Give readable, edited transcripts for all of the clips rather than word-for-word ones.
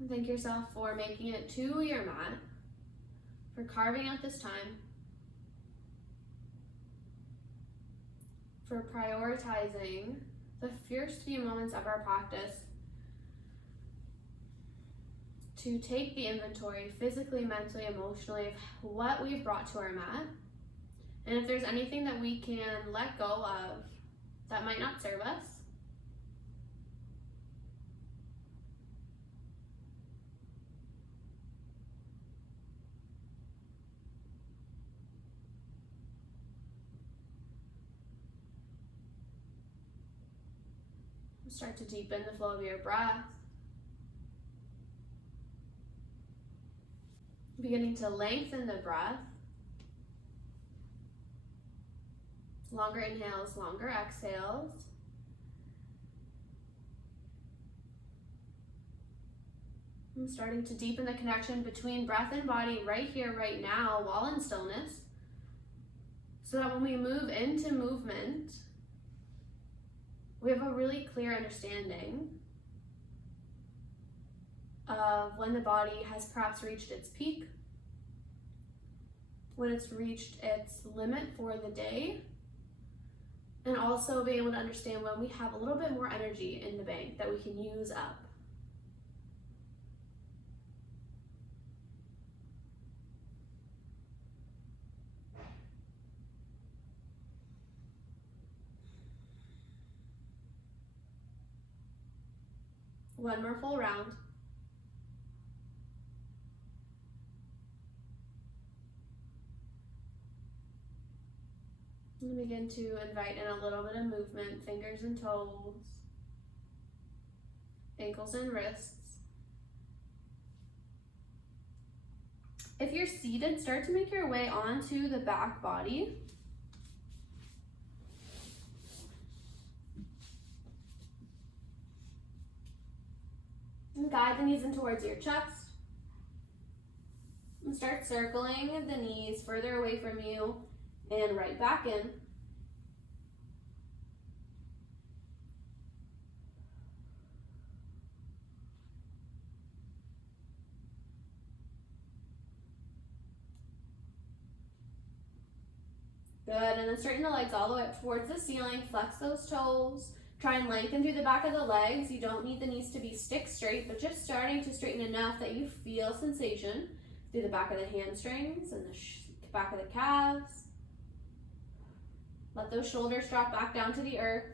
And thank yourself for making it to your mat, for carving out this time, for prioritizing the first few moments of our practice to take the inventory physically, mentally, emotionally of what we've brought to our mat. And if there's anything that we can let go of that might not serve us, start to deepen the flow of your breath. Beginning to lengthen the breath. Longer inhales, longer exhales. I'm starting to deepen the connection between breath and body right here, right now, while in stillness, so that when we move into movement, we have a really clear understanding of when the body has perhaps reached its peak, when it's reached its limit for the day, and also being able to understand when we have a little bit more energy in the bank that we can use up. One more full round. And begin to invite in a little bit of movement, fingers and toes, ankles and wrists. If you're seated, start to make your way onto the back body. And guide the knees in towards your chest. And start circling the knees further away from you and right back in. Good, and then straighten the legs all the way up towards the ceiling, flex those toes. Try and lengthen through the back of the legs. You don't need the knees to be stick straight, but just starting to straighten enough that you feel sensation through the back of the hamstrings and the back of the calves. Let those shoulders drop back down to the earth.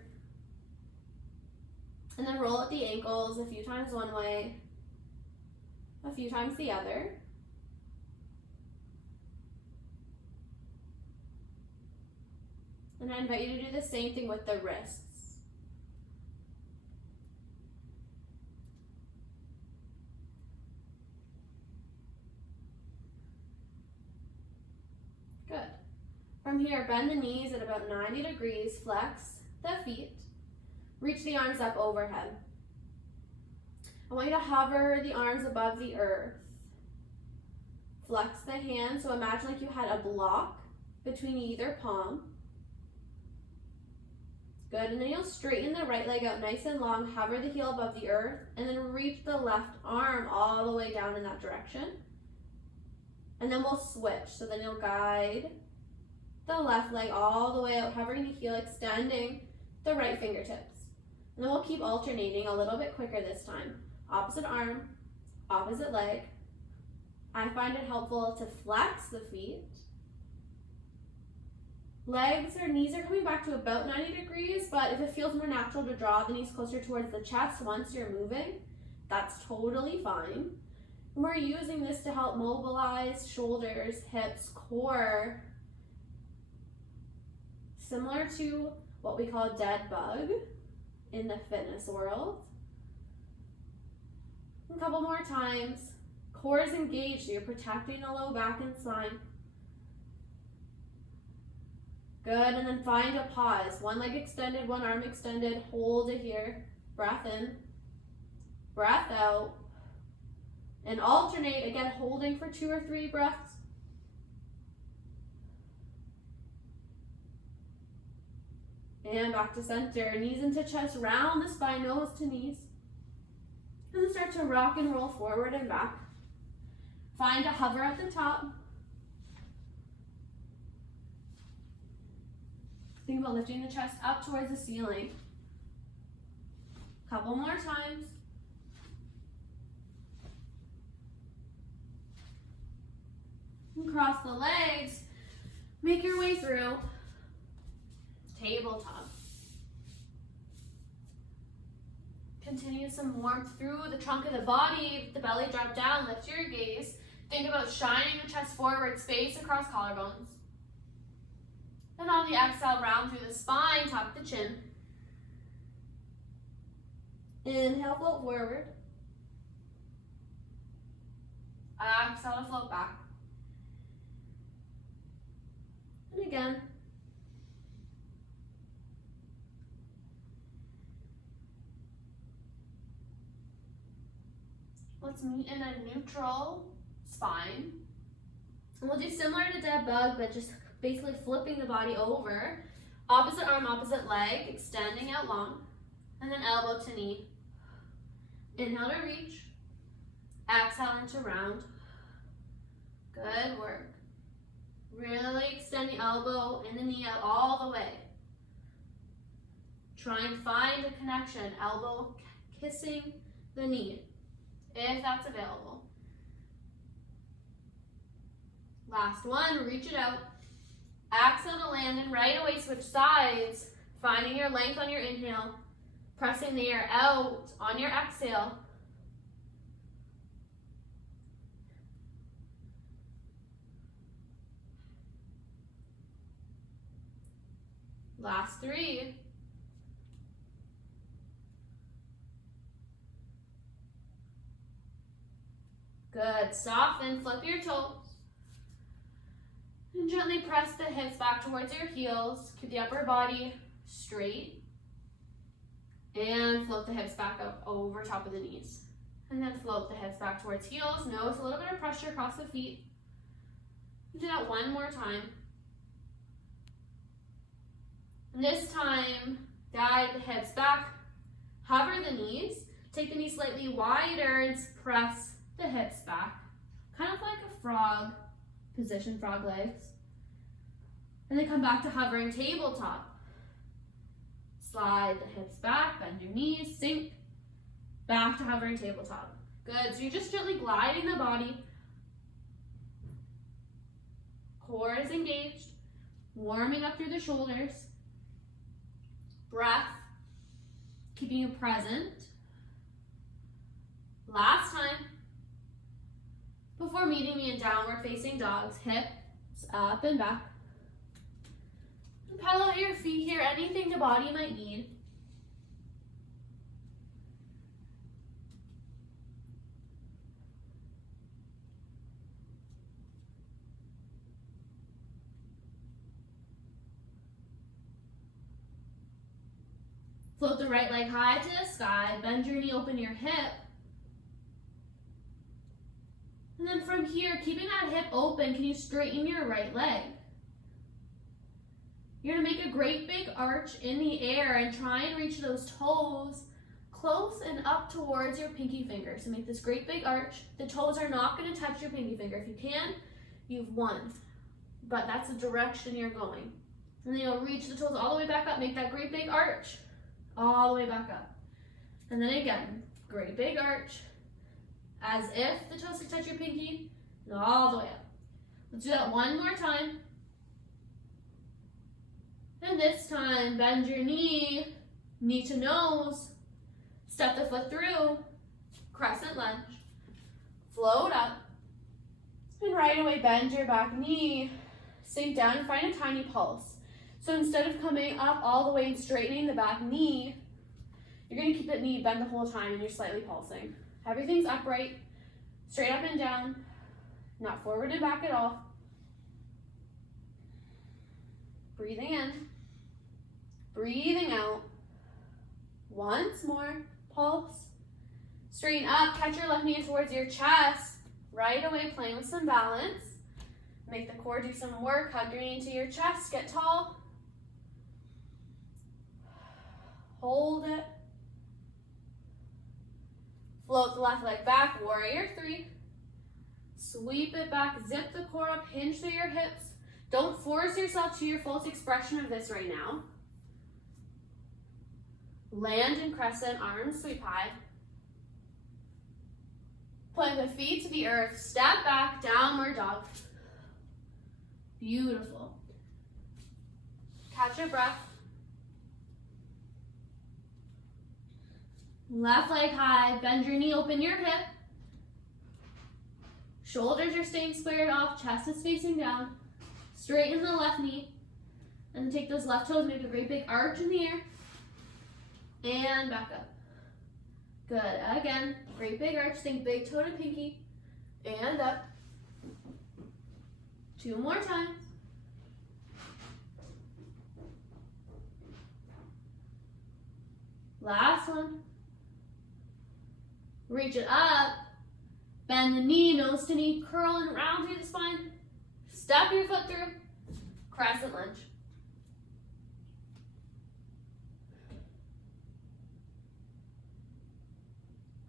And then roll at the ankles a few times one way, a few times the other. And I invite you to do the same thing with the wrists. Good. From here, bend the knees at about 90 degrees, flex the feet, reach the arms up overhead. I want you to hover the arms above the earth. Flex the hands, so imagine like you had a block between either palm. Good, and then you'll straighten the right leg out nice and long, hover the heel above the earth, and then reach the left arm all the way down in that direction. And then we'll switch, so then you'll guide the left leg all the way out, hovering the heel, extending the right fingertips. And then we'll keep alternating a little bit quicker this time. Opposite arm, opposite leg. I find it helpful to flex the feet. Legs or knees are coming back to about 90 degrees, but if it feels more natural to draw the knees closer towards the chest once you're moving, that's totally fine. And we're using this to help mobilize shoulders, hips, core, similar to what we call dead bug in the fitness world. A couple more times. Core is engaged, so you're protecting the low back and spine. Good, and then find a pause. One leg extended, one arm extended. Hold it here. Breath in, breath out. And alternate, again, holding for 2 or 3 breaths. And back to center. Knees into chest, round the spine, nose to knees. And then start to rock and roll forward and back. Find a hover at the top. Think about lifting the chest up towards the ceiling. Couple more times. And cross the legs. Make your way through. Tabletop. Continue some warmth through the trunk of the body. The belly drop down. Lift your gaze. Think about shining the chest forward. Space across collarbones. Then on the exhale, round through the spine. Tuck the chin. Inhale, float forward. Exhale to float back. And again. Let's meet in a neutral spine. And we'll do similar to dead bug, but just basically flipping the body over. Opposite arm, opposite leg, extending out long. And then elbow to knee. Inhale to reach. Exhale into round. Good work. Really extend the elbow and the knee out all the way. Try and find a connection. Elbow kissing the knee, if that's available. Last one, reach it out. Exhale to land and right away switch sides. Finding your length on your inhale. Pressing the air out on your exhale. Last three. Good. Soften, flip your toes. And gently press the hips back towards your heels. Keep the upper body straight. And float the hips back up over top of the knees. And then float the hips back towards heels. Notice a little bit of pressure across the feet. Do that one more time. And this time, guide the hips back. Hover the knees. Take the knees slightly wider and press the hips back. Kind of like a frog position, frog legs. And then come back to hovering tabletop. Slide the hips back, bend your knees, sink. Back to hovering tabletop. Good, so you're just gently gliding the body. Core is engaged. Warming up through the shoulders. Breath, keeping you present. Last time. Before meeting me in downward facing dogs, hips up and back. And pedal out your feet here, anything the body might need. Float the right leg high to the sky, bend your knee, open your hip. And then from here, keeping that hip open, can you straighten your right leg? You're gonna make a great big arch in the air and try and reach those toes close and up towards your pinky finger. So make this great big arch. The toes are not gonna touch your pinky finger. If you can, you've won. But that's the direction you're going. And then you'll reach the toes all the way back up, make that great big arch. All the way back up. And then again, great big arch. As if the toes could touch your pinky. And all the way up. Let's do that one more time. And this time, bend your knee, knee to nose. Step the foot through. Crescent lunge. Float up. And right away, bend your back knee. Sink down and find a tiny pulse. So instead of coming up all the way and straightening the back knee, you're going to keep that knee bent the whole time and you're slightly pulsing. Everything's upright, straight up and down, not forward and back at all. Breathing in, breathing out. Once more, pulse. Straighten up, catch your left knee towards your chest. Right away, playing with some balance. Make the core do some work, hug your knee into your chest, get tall. Hold it. Float the left leg back, warrior three. Sweep it back, zip the core up, hinge through your hips. Don't force yourself to your fullest expression of this right now. Land in crescent, arms sweep high. Point the feet to the earth, step back, downward dog. Beautiful. Catch your breath. Left leg high, bend your knee, open your hip. Shoulders are staying squared off, chest is facing down. Straighten the left knee. And take those left toes, make a great big arch in the air. And back up. Good, again, great big arch, think big toe to pinky. And up. 2 more times. Last one. Reach it up. Bend the knee, nose to knee, curl and round through the spine. Step your foot through. Crescent lunge.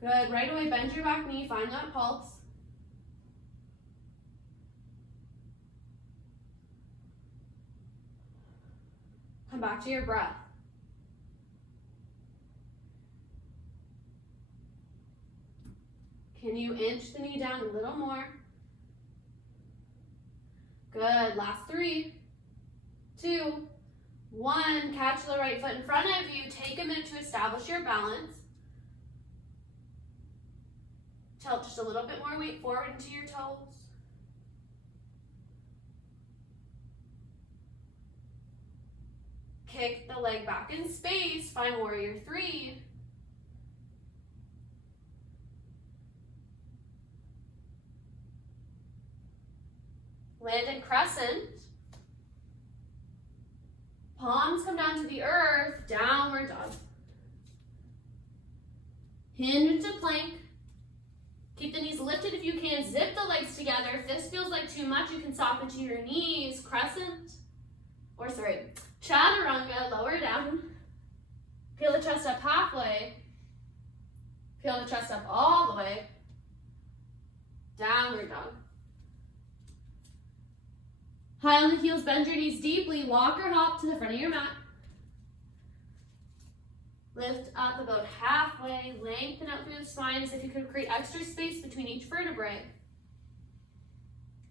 Good, right away, bend your back knee, find that pulse. Come back to your breath. Can you inch the knee down a little more? Good, last 3, 2, 1. Catch the right foot in front of you. Take a minute to establish your balance. Tilt just a little bit more weight forward into your toes. Kick the leg back in space. Find warrior 3. Land in crescent. Palms come down to the earth. Downward dog. Hinge into plank. Keep the knees lifted if you can. Zip the legs together. If this feels like too much, you can soften to your knees. Crescent. Chaturanga. Lower down. Peel the chest up halfway. Peel the chest up all the way. Downward dog. High on the heels, bend your knees deeply. Walk or hop to the front of your mat. Lift up about halfway. Lengthen out through the spine as if you could create extra space between each vertebrae.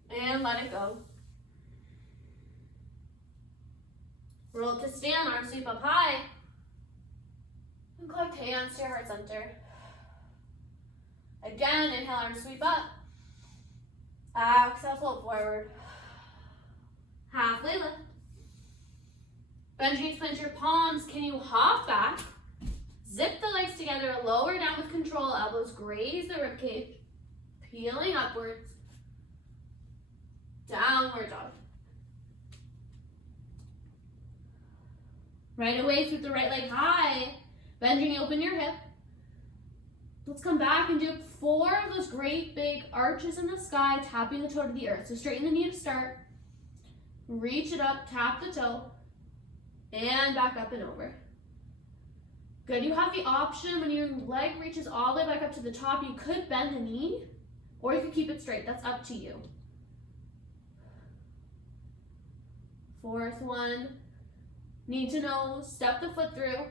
And let it go. Roll to stand, arms sweep up high. And collect hands to your heart center. Again, inhale, arms sweep up. Exhale, float forward. Halfway lift. Bend your knees, plant your palms. Can you hop back? Zip the legs together, lower down with control. Elbows graze the ribcage. Peeling upwards. Downward dog. Right away, sweep the right leg high. Bend your knee, open your hip. Let's come back and do 4 of those great big arches in the sky, tapping the toe to the earth. So straighten the knee to start. Reach it up, tap the toe, and back up and over. Good, you have the option when your leg reaches all the way back up to the top, you could bend the knee, or you could keep it straight. That's up to you. 4th one, knee to nose, step the foot through.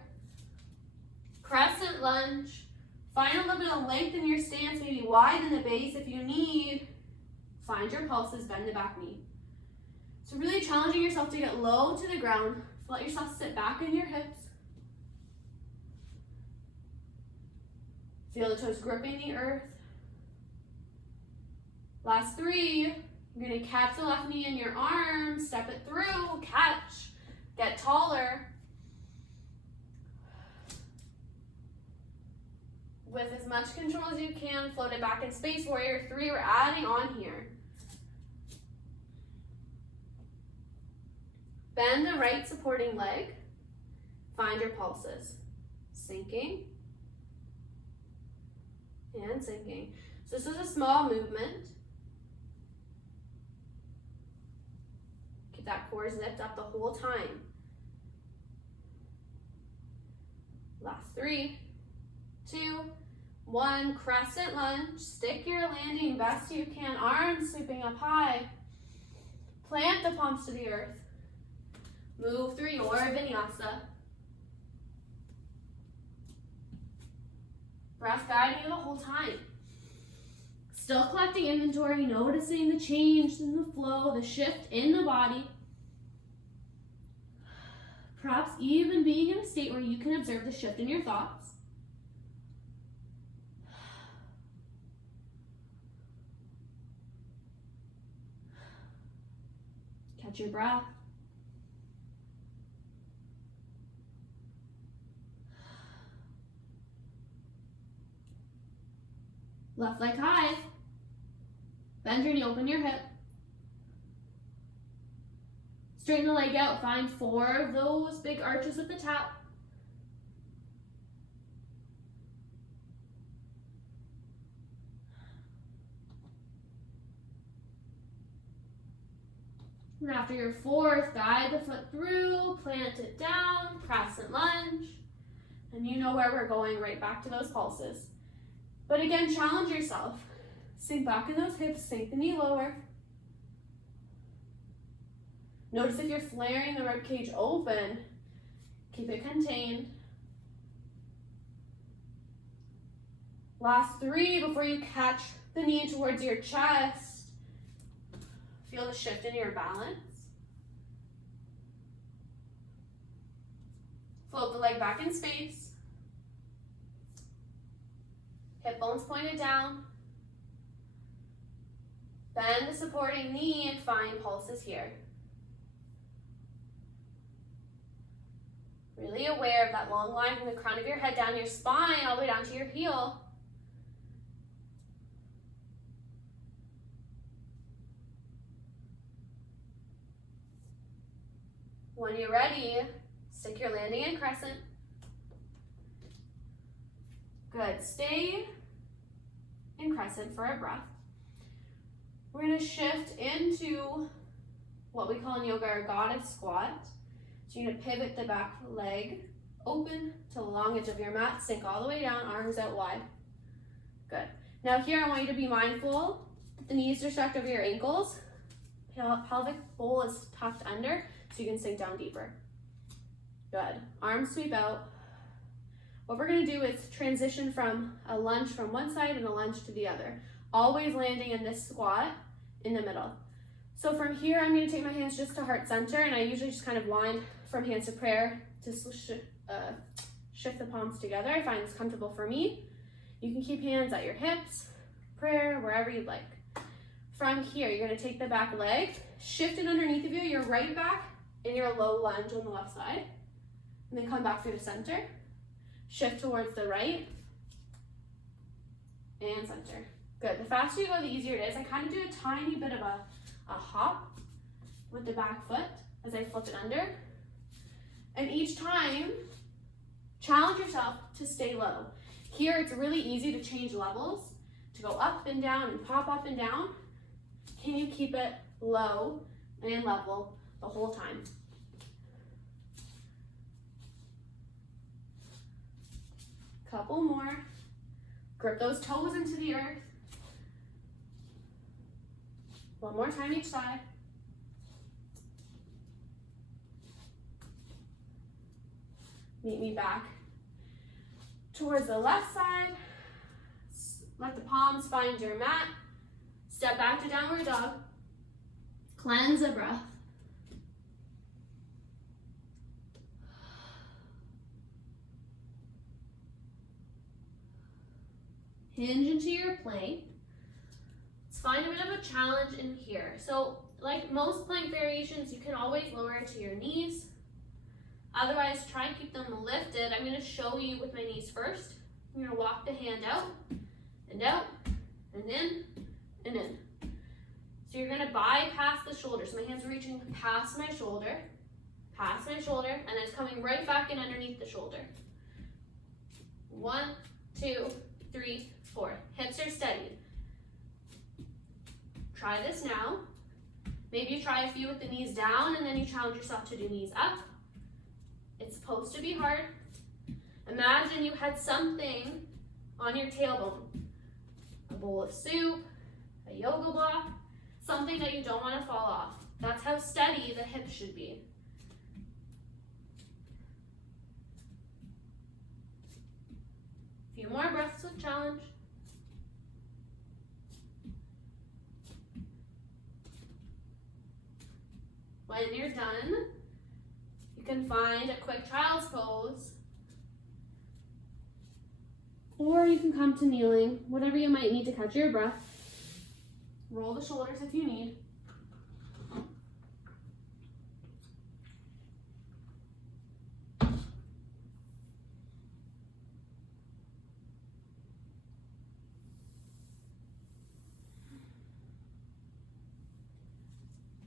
Crescent lunge. Find a little bit of length in your stance, maybe widen the base if you need. Find your pulses, bend the back knee. So really challenging yourself to get low to the ground. Let yourself sit back in your hips. Feel the toes gripping the earth. Last 3. You're going to catch the left knee in your arms. Step it through. Catch. Get taller. With as much control as you can, float it back in space. Warrior 3, we're adding on here. Bend the right supporting leg. Find your pulses. Sinking. And sinking. So this is a small movement. Keep that core zipped up the whole time. Last 3, 2, 1, crescent lunge. Stick your landing best you can. Arms sweeping up high. Plant the palms to the earth. Move through your vinyasa. Breath guiding you the whole time. Still collecting inventory, noticing the change in the flow, the shift in the body. Perhaps even being in a state where you can observe the shift in your thoughts. Catch your breath. Left leg high. Bend your knee, open your hip. Straighten the leg out. Find 4 of those big arches at the top. And after your 4th, guide the foot through, plant it down, crescent lunge. And you know where we're going, right back to those pulses. But again, challenge yourself. Sink back in those hips, sink the knee lower. Notice if you're flaring the ribcage open, keep it contained. Last 3 before you catch the knee towards your chest. Feel the shift in your balance. Float the leg back in space. Hip bones pointed down. Bend the supporting knee and find pulses here. Really aware of that long line from the crown of your head down your spine all the way down to your heel. When you're ready, stick your landing in crescent. Good. Stay in crescent for a breath. We're going to shift into what we call in yoga our goddess squat. So you're going to pivot the back leg open to the long edge of your mat, sink all the way down, arms out wide. Good. Now here I want you to be mindful that the knees are stacked over your ankles. Pelvic bowl is tucked under so you can sink down deeper. Good. Arms sweep out. What we're going to do is transition from a lunge from one side and a lunge to the other. Always landing in this squat in the middle. So from here, I'm going to take my hands just to heart center, and I usually just kind of wind from hands to prayer to shift the palms together. I find this comfortable for me. You can keep hands at your hips, prayer, wherever you'd like. From here, you're going to take the back leg, shift it underneath of you, your right back in your low lunge on the left side, and then come back through the center. Shift towards the right and center. Good. The faster you go, the easier it is. I kind of do a tiny bit of a hop with the back foot as I flip it under. And each time, challenge yourself to stay low. Here, it's really easy to change levels, to go up and down and pop up and down. Can you keep it low and level the whole time? Couple more. Grip those toes into the earth. One more time each side. Meet me back towards the left side. Let the palms find your mat. Step back to downward dog. Cleanse a breath. Hinge into your plank. Let's find a bit of a challenge in here. So, like most plank variations, you can always lower to your knees. Otherwise, try and keep them lifted. I'm going to show you with my knees first. I'm going to walk the hand out, and in, and in. So you're going to bypass the shoulder. So my hands are reaching past my shoulder, and then it's coming right back in underneath the shoulder. 1, 2, 3, 4. Hips are steady. Try this now. Maybe you try a few with the knees down, and then you challenge yourself to do knees up. It's supposed to be hard. Imagine you had something on your tailbone. A bowl of soup, a yoga block, something that you don't want to fall off. That's how steady the hips should be. A few more breaths with challenge. When you're done, you can find a quick child's pose, or you can come to kneeling, whatever you might need to catch your breath. Roll the shoulders if you need.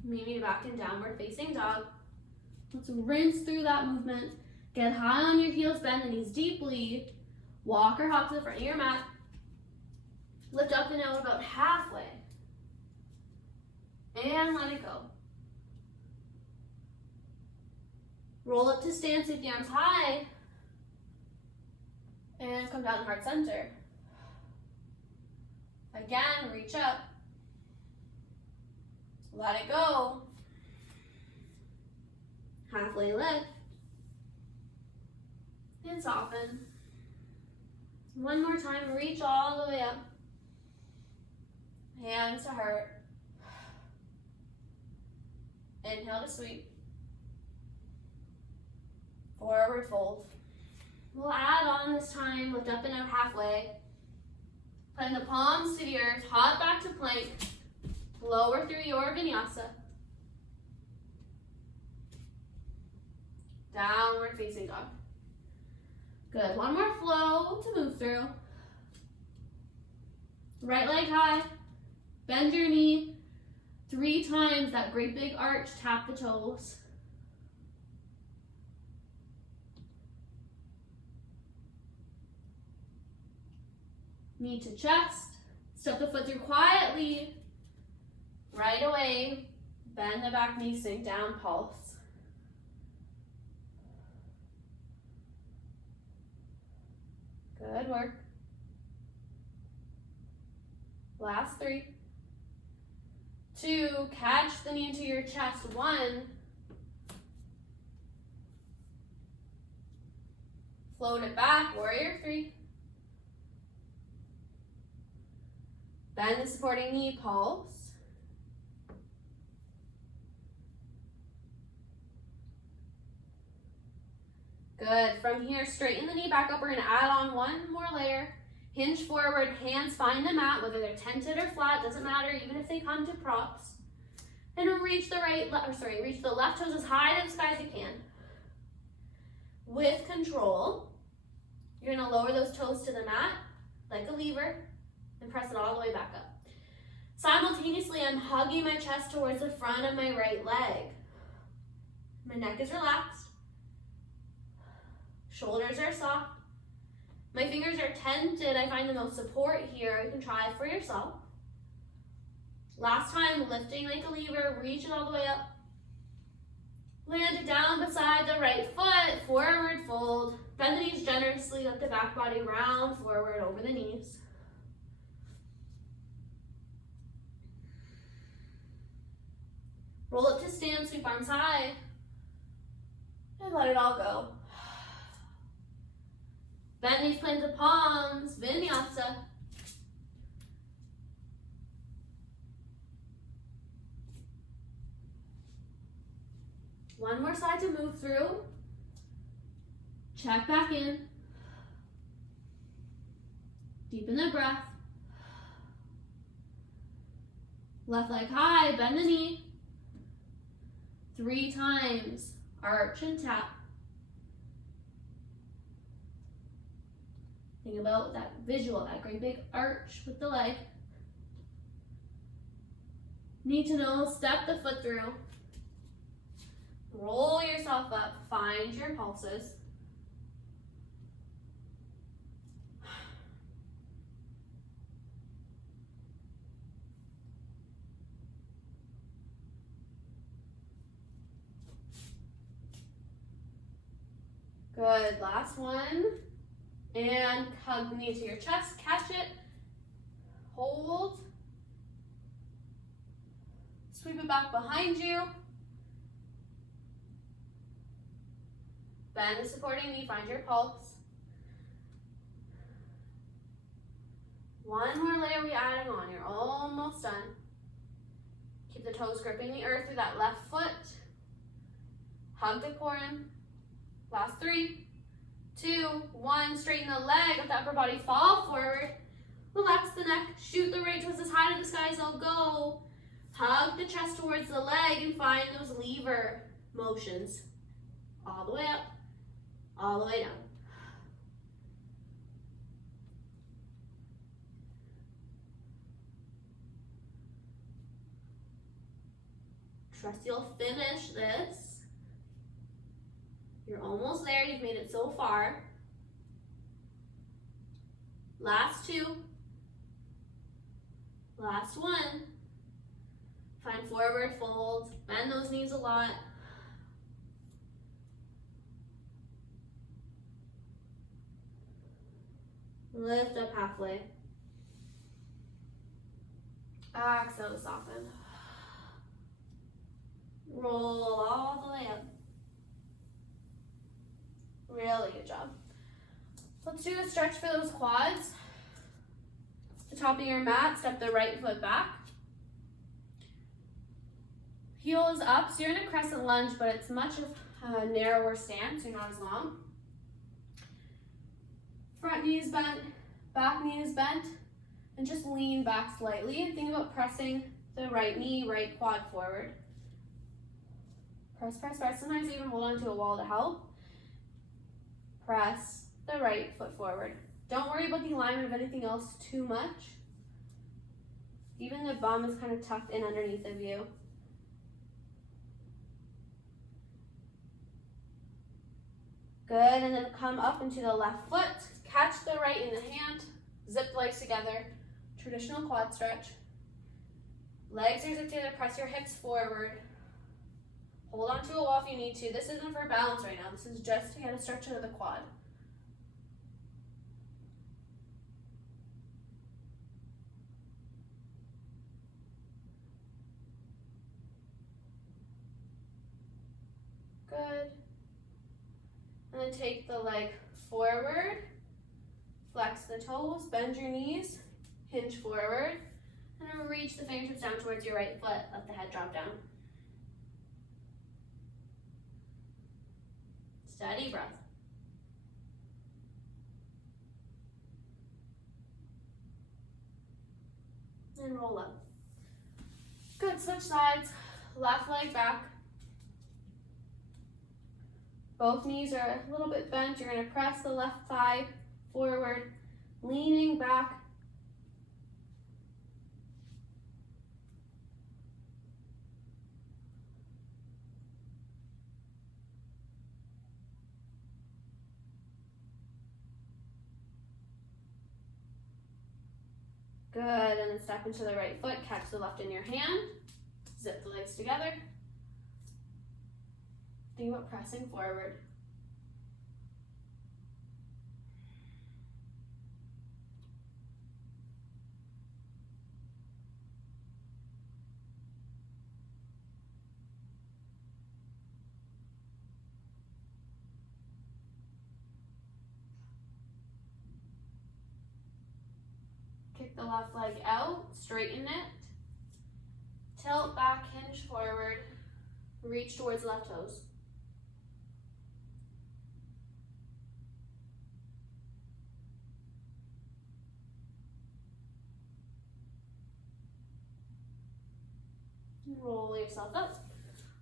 Meet me back in downward facing dog. Let's rinse through that movement. Get high on your heels, bend the knees deeply. Walk or hop to the front of your mat. Lift up and out about halfway. And let it go. Roll up to stance with the arms high. And come down to heart center. Again, reach up. Let it go. Halfway lift. And soften. One more time, reach all the way up. Hands to heart. Inhale to sweep. Forward fold. We'll add on this time, lift up and out halfway. Putting the palms to the earth, hop back to plank. Lower through your vinyasa. Downward facing dog. Good. One more flow to move through. Right leg high. Bend your knee. 3 times that great big arch. Tap the toes. Knee to chest. Step the foot through quietly. Right away, bend the back knee, sink down, pulse. Good work. Last 3. 2, catch the knee into your chest. 1. Float it back, warrior 3. Bend the supporting knee, pulse. Good. From here, straighten the knee back up. We're going to add on one more layer. Hinge forward, hands find the mat, whether they're tented or flat, doesn't matter, even if they come to props. And reach the reach the left toes as high to the sky as you can. With control, you're going to lower those toes to the mat like a lever and press it all the way back up. Simultaneously, I'm hugging my chest towards the front of my right leg. My neck is relaxed. Shoulders are soft. My fingers are tented. I find the most support here. You can try it for yourself. Last time, lifting like a lever, reach it all the way up. Land it down beside the right foot, forward fold. Bend the knees generously, let the back body round forward over the knees. Roll up to stand, sweep arms high. And let it all go. Bend knees, plant the palms, vinyasa. One more side to move through. Check back in. Deepen the breath. Left leg high, bend the knee. 3 times, arch and tap. Think about that visual, that great big arch with the leg. Need to know, step the foot through. Roll yourself up, find your pulses. Good, last one. And hug the knee to your chest, catch it, hold. Sweep it back behind you. Bend the supporting knee, find your pulse. One more layer we adding on, you're almost done. Keep the toes gripping the earth through that left foot. Hug the core in. Last 3, 2, 1. Straighten the leg, let the upper body fall forward. Relax the neck, shoot the right toes as high to the sky as they'll go. Hug the chest towards the leg and find those lever motions. All the way up, all the way down. Trust you'll finish this. You're almost there, you've made it so far. Last 2. Last 1. Find forward fold, bend those knees a lot. Lift up halfway. Exhale to soften. Roll all the way up. Really good job. Let's do a stretch for those quads. The top of your mat, step the right foot back. Heel is up, so you're in a crescent lunge, but it's much of a narrower stance, you're not as long. Front knee is bent, back knee is bent, and just lean back slightly and think about pressing the right knee, right quad forward. Press, press, press. Sometimes even hold onto a wall to help. Press the right foot forward. Don't worry about the alignment of anything else too much. Even the bum is kind of tucked in underneath of you. Good, and then come up into the left foot. Catch the right in the hand. Zip the legs together. Traditional quad stretch. Legs are zipped together. Press your hips forward. Hold on to a wall if you need to. This isn't for balance right now. This is just to get a stretch of the quad. Good. And then take the leg forward. Flex the toes, bend your knees, hinge forward, and then reach the fingertips down towards your right foot. Let the head drop down. Steady breath. And roll up. Good, switch sides. Left leg back. Both knees are a little bit bent. You're going to press the left thigh forward, leaning back. Good, and then step into the right foot, catch the left in your hand, zip the legs together. Think about pressing forward. Kick the left leg out, straighten it. Tilt back, hinge forward, reach towards left toes. Roll yourself up.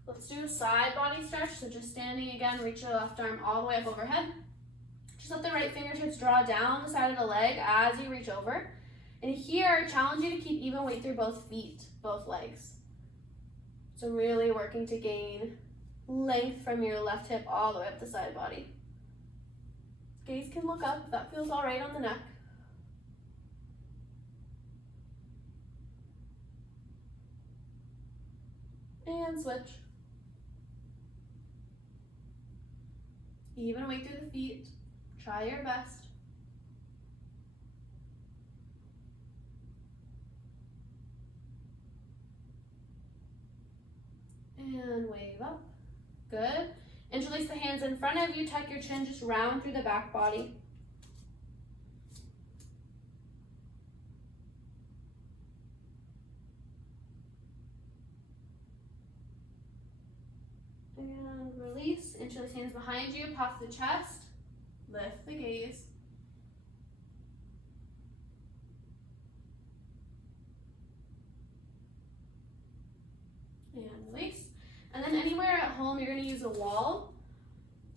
Let's do a side body stretch. So just standing again, reach your left arm all the way up overhead. Just let the right fingertips draw down the side of the leg as you reach over. And here, I challenge you to keep even weight through both feet, both legs. So really working to gain length from your left hip all the way up the side body. Gaze can look up if that feels all right on the neck. And switch. Even weight through the feet. Try your best. And wave up. Good. Interlace the hands in front of you, tuck your chin, just round through the back body. And release, interlace hands behind you, pop the chest, lift the gaze. And release. And then anywhere at home, you're going to use a wall.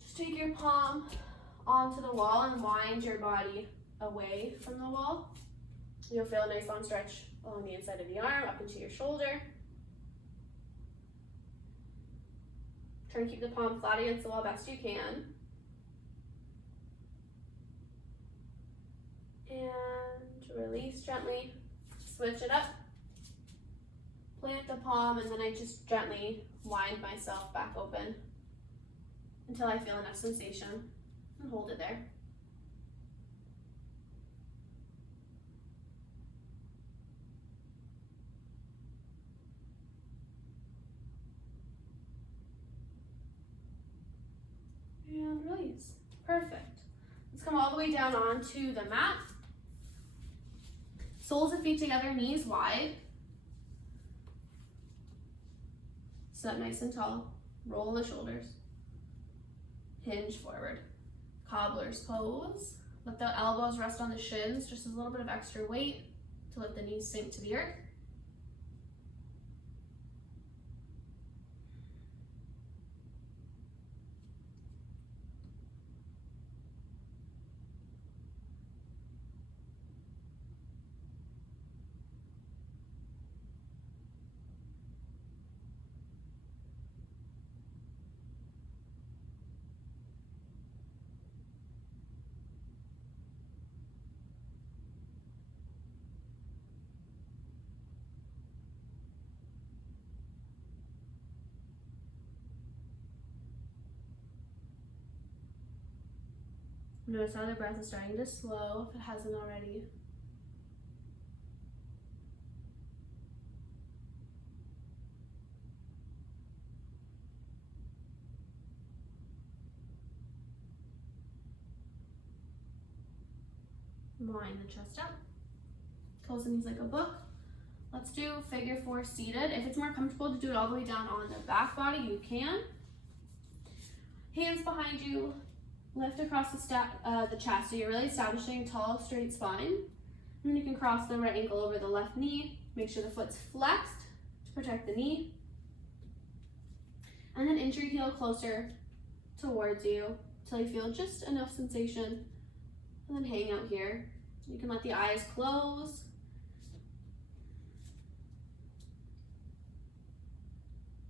Just take your palm onto the wall and wind your body away from the wall. You'll feel a nice long stretch along the inside of the arm, up into your shoulder. Try and keep the palm flat against the wall best you can. And release gently. Switch it up. Plant the palm, and then I just gently wind myself back open until I feel enough sensation, and hold it there. And release. Perfect. Let's come all the way down onto the mat. Soles of feet together, knees wide. Sit up nice and tall. Roll the shoulders. Hinge forward. Cobbler's pose. Let the elbows rest on the shins, just a little bit of extra weight to let the knees sink to the earth. Notice how the breath is starting to slow if it hasn't already. Wind the chest up. Close the knees like a book. Let's do figure four seated. If it's more comfortable to do it all the way down on the back body, you can. Hands behind you. Lift across the chest, so you're really establishing a tall, straight spine. And then you can cross the right ankle over the left knee. Make sure the foot's flexed to protect the knee. And then inch your heel closer towards you until you feel just enough sensation. And then hang out here. You can let the eyes close.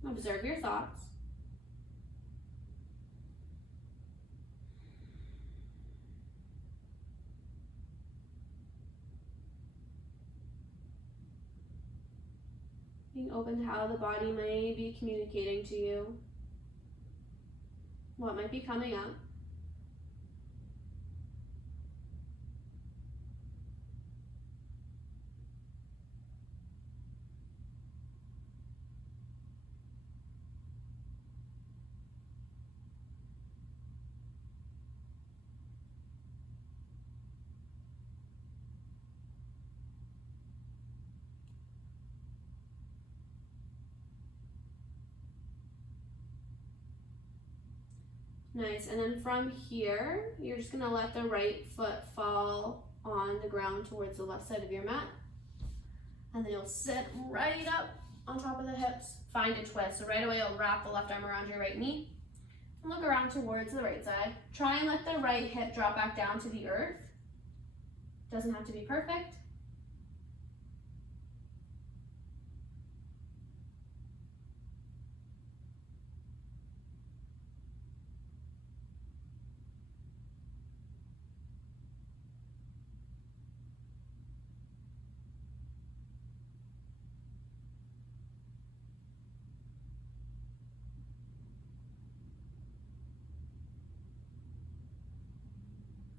Observe your thoughts. Being open to how the body may be communicating to you, what might be coming up. Nice, and then from here, you're just gonna let the right foot fall on the ground towards the left side of your mat. And then you'll sit right up on top of the hips, find a twist. So right away, you'll wrap the left arm around your right knee and look around towards the right side. Try and let the right hip drop back down to the earth. Doesn't have to be perfect.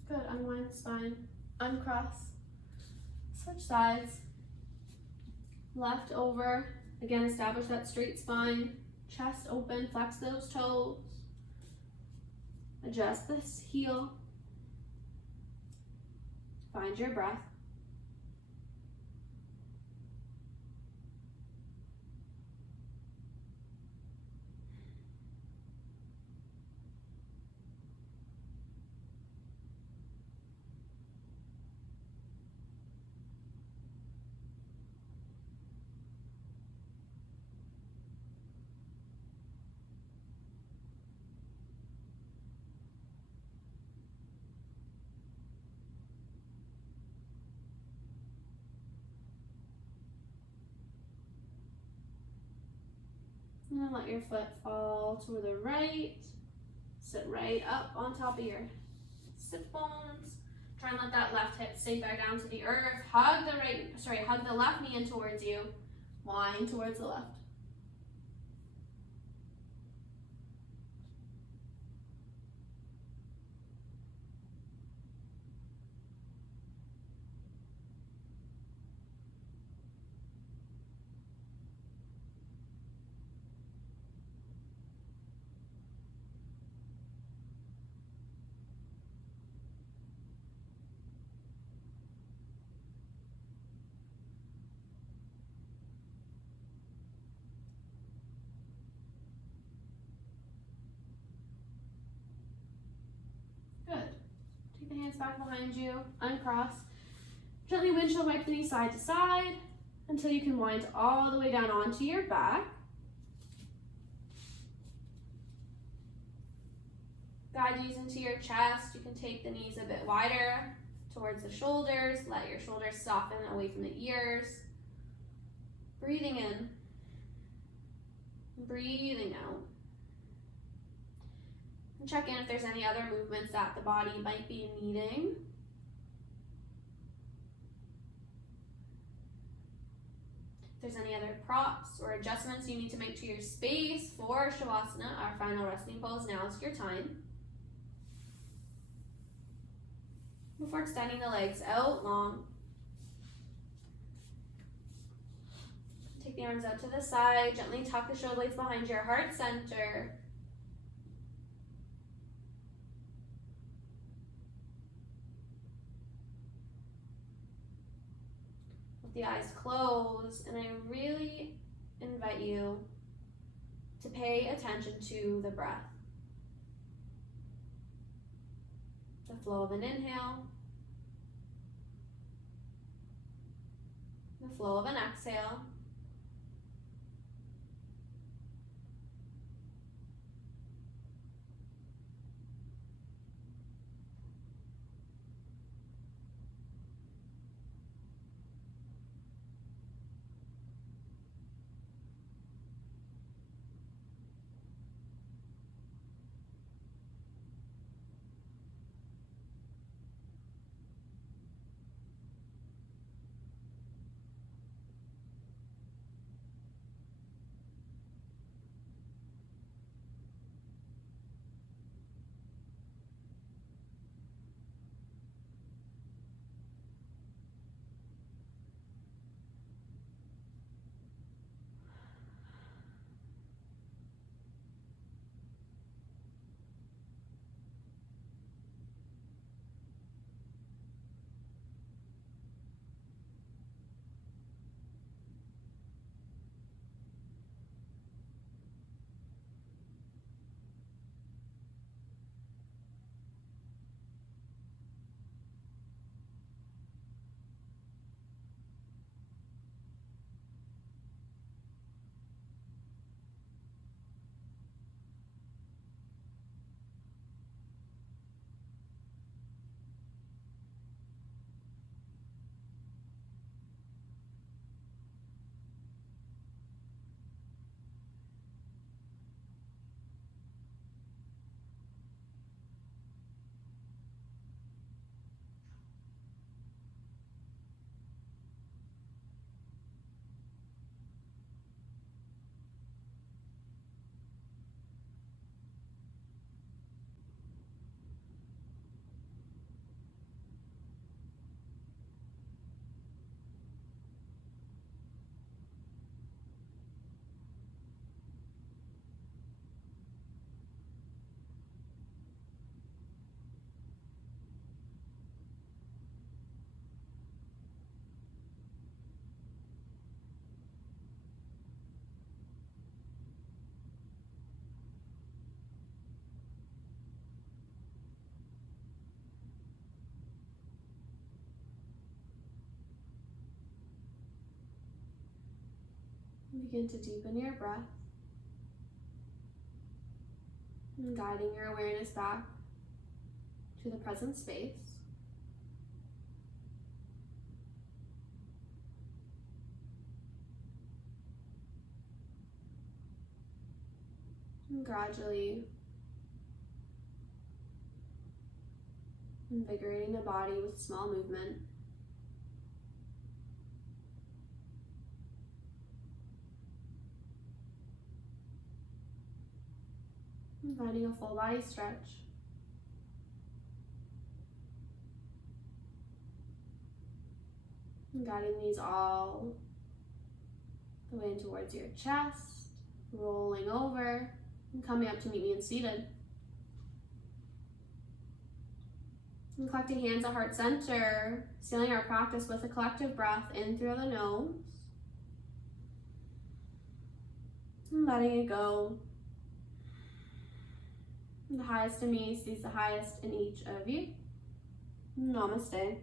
Good, unwind the spine, uncross, switch sides, left over, again establish that straight spine, Chest open, flex those toes. Adjust this heel. Find your breath. And then let your foot fall to the right. Sit right up on top of your sit bones. Try and let that left hip sink back down to the earth. Hug the left knee in towards you. Wind towards the left. Good. Take the hands back behind you, uncross. Gently windshield wipe the knee side to side until you can wind all the way down onto your back. Guide these into your chest. You can take the knees a bit wider towards the shoulders. Let your shoulders soften away from the ears. Breathing in. Breathing out. And check in if there's any other movements that the body might be needing. If there's any other props or adjustments you need to make to your space for Shavasana, our final resting pose, now is your time. Before extending the legs out long. Take the arms out to the side. Gently tuck the shoulder blades behind your heart center. With the eyes closed, and I really invite you to pay attention to the breath. The flow of an inhale. The flow of an exhale. Begin to deepen your breath and guiding your awareness back to the present space. And gradually invigorating the body with small movement. And finding a full body stretch. And guiding these all the way in towards your chest, rolling over, and coming up to meet me in seated. And collecting hands at heart center, sealing our practice with a collective breath in through the nose. And letting it go. And the highest in me sees the highest in each of you. Namaste.